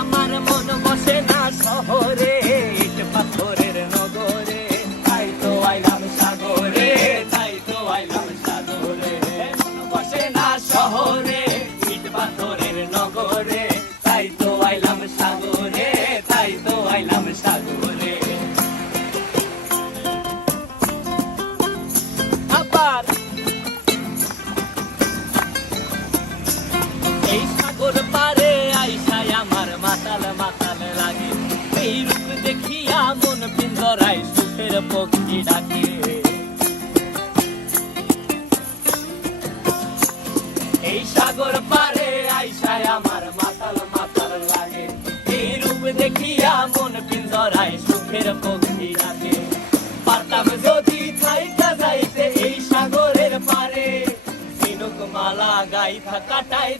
আমার মন বসে না শহরে, ইট পাথরের নগরে, তাই তো আইলাম সাগরে, তাই তো আইলাম সাগরে। মন বসে না শহরে, ইট পাথরের নগরে, তাই তো আইলাম সাগরে, তাই তো আইলাম সাগরে। আবার এই সাগর পারে আইসায় আমার মাতাল মাতাল লাগে, এই রূপ দেখিয়া মন পিঞ্জরায় সুখের পক্ষী ডাকে। এই সাগর পারে আইসায় আমার মাতাল মাতাল লাগে, এই রূপ দেখিয়া মন পিঞ্জরায় সুখের পক্ষী ডাকে। পারতাম যদি থাইকা যাইতে এই সাগরের পারে, ঝিনুক মালা গাইথা কাটাই